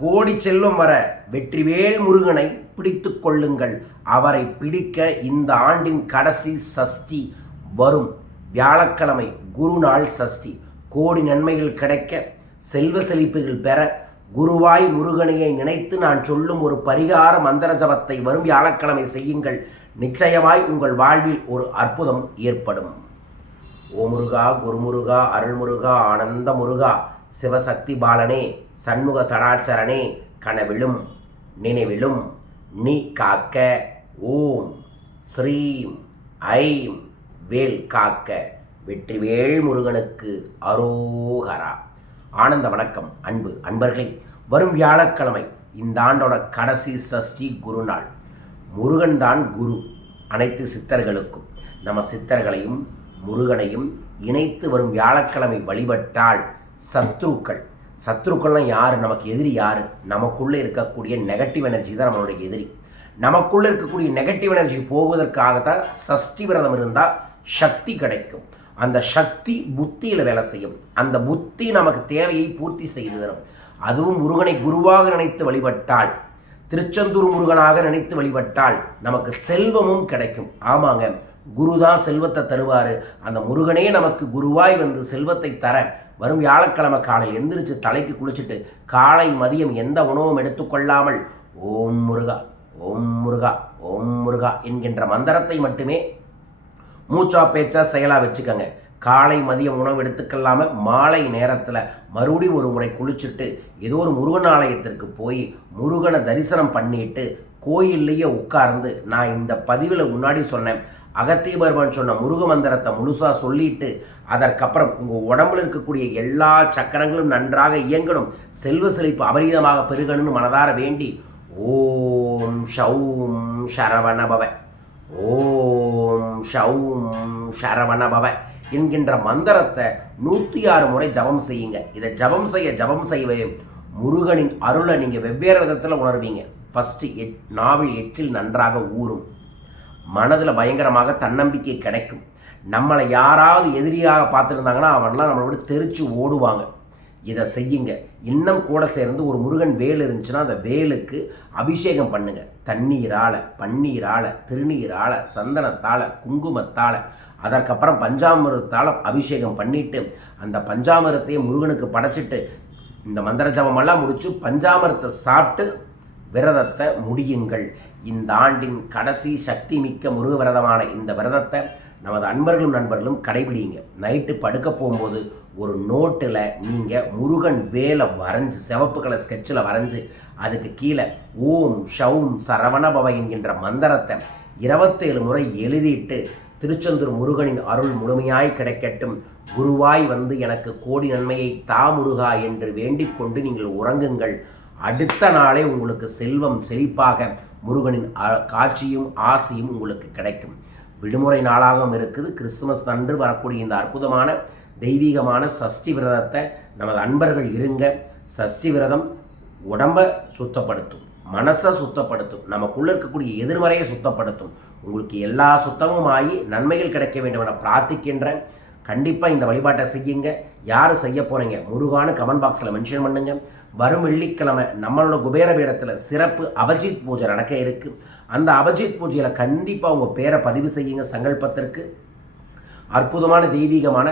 கோடி செல்வம் வர வெற்றிவேல் முருகனை பிடித்து கொள்ளுங்கள். அவரை பிடிக்க இந்த ஆண்டின் கடைசி சஷ்டி வரும் வியாழக்கிழமை குருநாள் சஷ்டி. கோடி நன்மைகள் கிடைக்க, செல்வ செழிப்புகள் பெற, குருவாய் முருகனையை நினைத்து நான் சொல்லும் ஒரு பரிகார மந்திர ஜபத்தை வரும் வியாழக்கிழமை செய்யுங்கள். நிச்சயமாய் உங்கள் வாழ்வில் ஒரு அற்புதம் ஏற்படும். ஓ முருகா, குருமுருகா, அருள்முருகா, ஆனந்த முருகா, சிவசக்தி பாலனே, சண்முக சடாச்சரனே, கனவிலும் நினைவிலும் நீ காக்க. ஓம் ஸ்ரீம் ஐம் வேல் காக்க. வெற்றிவேல் முருகனுக்கு அரோகரா. ஆனந்த வணக்கம் அன்பு அன்பர்களே. வரும் வியாழக்கிழமை இந்த ஆண்டோட கடைசி சஷ்டி குருநாள். முருகன் தான் குரு அனைத்து சித்தர்களுக்கும். நம்ம சித்தர்களையும் முருகனையும் இணைத்து வரும் வியாழக்கிழமை வழிபட்டால் சத்ருக்கள்லாம் யார்? நமக்கு எதிரி யார்? நமக்குள்ளே இருக்கக்கூடிய நெகட்டிவ் எனர்ஜி தான் நம்மளுடைய எதிரி. நமக்குள்ளே இருக்கக்கூடிய நெகட்டிவ் எனர்ஜி போவதற்காகத்தான் சஷ்டி விரதம் இருந்தால் சக்தி கிடைக்கும். அந்த சக்தி புத்தியில் வேலை செய்யும். அந்த புத்தி நமக்கு தேவையை பூர்த்தி செய்து தரும். அதுவும் முருகனை குருவாக நினைத்து வழிபட்டால், திருச்செந்தூர் முருகனாக நினைத்து வழிபட்டால் நமக்கு செல்வமும் கிடைக்கும். ஆமாங்க, குரு தான் செல்வத்தை தருவார். அந்த முருகனே நமக்கு குருவாய் வந்து செல்வத்தை தர வரும் வியாழக்கிழமை காலையில் எந்திரிச்சு தலைக்கு குளிச்சுட்டு காலை மதியம் எந்த உணவும் எடுத்துக்கொள்ளாமல் ஓம் முருகா, ஓம் முருகா, ஓம் முருகா என்கின்ற மந்திரத்தை மட்டுமே மூச்சா பேச்சா செயலாக வச்சுக்கோங்க. காலை மதியம் உணவு எடுத்துக்கொள்ளாமல் மாலை நேரத்தில் மறுபடியும் ஒரு முறை குளிச்சுட்டு ஏதோ ஒரு முருகன் ஆலயத்திற்கு போய் முருகனை தரிசனம் பண்ணிட்டு கோயில்லையே உட்கார்ந்து நான் இந்த பதிவில் முன்னாடி சொன்னேன் அகத்தியபர்மன் சொன்ன முருக மந்திரத்தை முழுசாக சொல்லிட்டு அதற்கப்புறம் உங்கள் உடம்புல இருக்கக்கூடிய எல்லா சக்கரங்களும் நன்றாக இயங்கணும், செல்வ செழிப்பு அபரீதமாக பெருகணும்னு மனதார வேண்டி ஓம் ஷௌம் சரவணபவ, ஓம் ஷௌம் சரவணபவ என்கின்ற மந்திரத்தை 106 முறை ஜபம் செய்யுங்க. இதை ஜபம் செய்யவே முருகனின் அருளை நீங்கள் வெவ்வேறு விதத்தில் உணர்வீங்க. ஃபஸ்ட்டு நாவில் எச்சில் நன்றாக ஊறும், மனதில் பயங்கரமாக தன்னம்பிக்கை கிடைக்கும். நம்மளை யாராவது எதிரியாக பார்த்துருந்தாங்கன்னா அவன்லாம் நம்மளை விட தெரிச்சு ஓடுவாங்க. இதை செய்யுங்க. இன்னும் கூட சேர்ந்து ஒரு முருகன் வேல் இருந்துச்சுன்னா அந்த வேலுக்கு அபிஷேகம் பண்ணுங்க. தண்ணீரால், பன்னீரால், திருநீரால், சந்தனத்தால், குங்குமத்தால், அதற்கப்புறம் பஞ்சாமிரத்தால் அபிஷேகம் பண்ணிவிட்டு அந்த பஞ்சாமிரத்தையே முருகனுக்கு படைச்சிட்டு இந்த மந்திர ஜபமெல்லாம் முடித்து பஞ்சாமிரத்தை சாப்பிட்டு விரதத்தை முடியுங்கள். இந்த ஆண்டின் கடைசி சக்தி மிக்க முருக விரதமான இந்த விரதத்தை நமது நண்பர்களும் கடைபிடிங்க. நைட்டு படுக்க போகும்போது ஒரு நோட்டில் நீங்கள் முருகன் வேலை வரைஞ்சி, சிவப்பு கலர் ஸ்கெட்சில் வரைஞ்சி அதுக்கு கீழே ஓம் ஷௌம் சரவணபவ என்கின்ற மந்திரத்தை 27 முறை எழுதிட்டு திருச்செந்தூர் முருகனின் அருள் முழுமையாய் கிடைக்கட்டும், குருவாய் வந்து எனக்கு கோடி நன்மையை தா முருகா என்று வேண்டிக் கொண்டு நீங்கள் உறங்குங்கள். அடுத்த நாளே உங்களுக்கு செல்வம் செழிப்பாக முருகனின் காட்சியும் ஆசையும் உங்களுக்கு கிடைக்கும். விடுமுறை நாளாகவும் இருக்குது. கிறிஸ்துமஸ் அன்று வரக்கூடிய இந்த அற்புதமான தெய்வீகமான சஷ்டி விரதத்தை நமது அன்பர்கள் இருங்க. சஷ்டி விரதம் உடம்பை சுத்தப்படுத்தும், மனசை சுத்தப்படுத்தும், நமக்குள்ளே இருக்கக்கூடிய எதிர்மறையை சுத்தப்படுத்தும். உங்களுக்கு எல்லா சுத்தமும் ஆகி நன்மைகள் கிடைக்க வேண்டும் என பிரார்த்திக்கின்றேன். கண்டிப்பாக இந்த வழிபாட்டை செய்யுங்க. யார் செய்ய போகிறீங்க முருகான்னு கமெண்ட் பாக்ஸில் மென்ஷன் பண்ணுங்கள். வரும் வெள்ளிக்கிழமை நம்மளோட குபேர பீடத்தில் சிறப்பு அபிஜித் பூஜை நடக்க இருக்குது. அந்த அபிஜித் பூஜையில் கண்டிப்பாக உங்கள் பேரை பதிவு செய்யுங்க. சங்கல்பத்திற்கு அற்புதமான தெய்வீகமான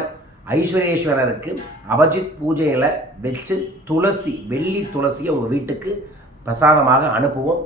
ஐஸ்வர்யேஸ்வரருக்கு அபிஜித் பூஜையில் வச்சு துளசி, வெள்ளி துளசியை உங்கள் வீட்டுக்கு பிரசாதமாக அனுப்புவோம்.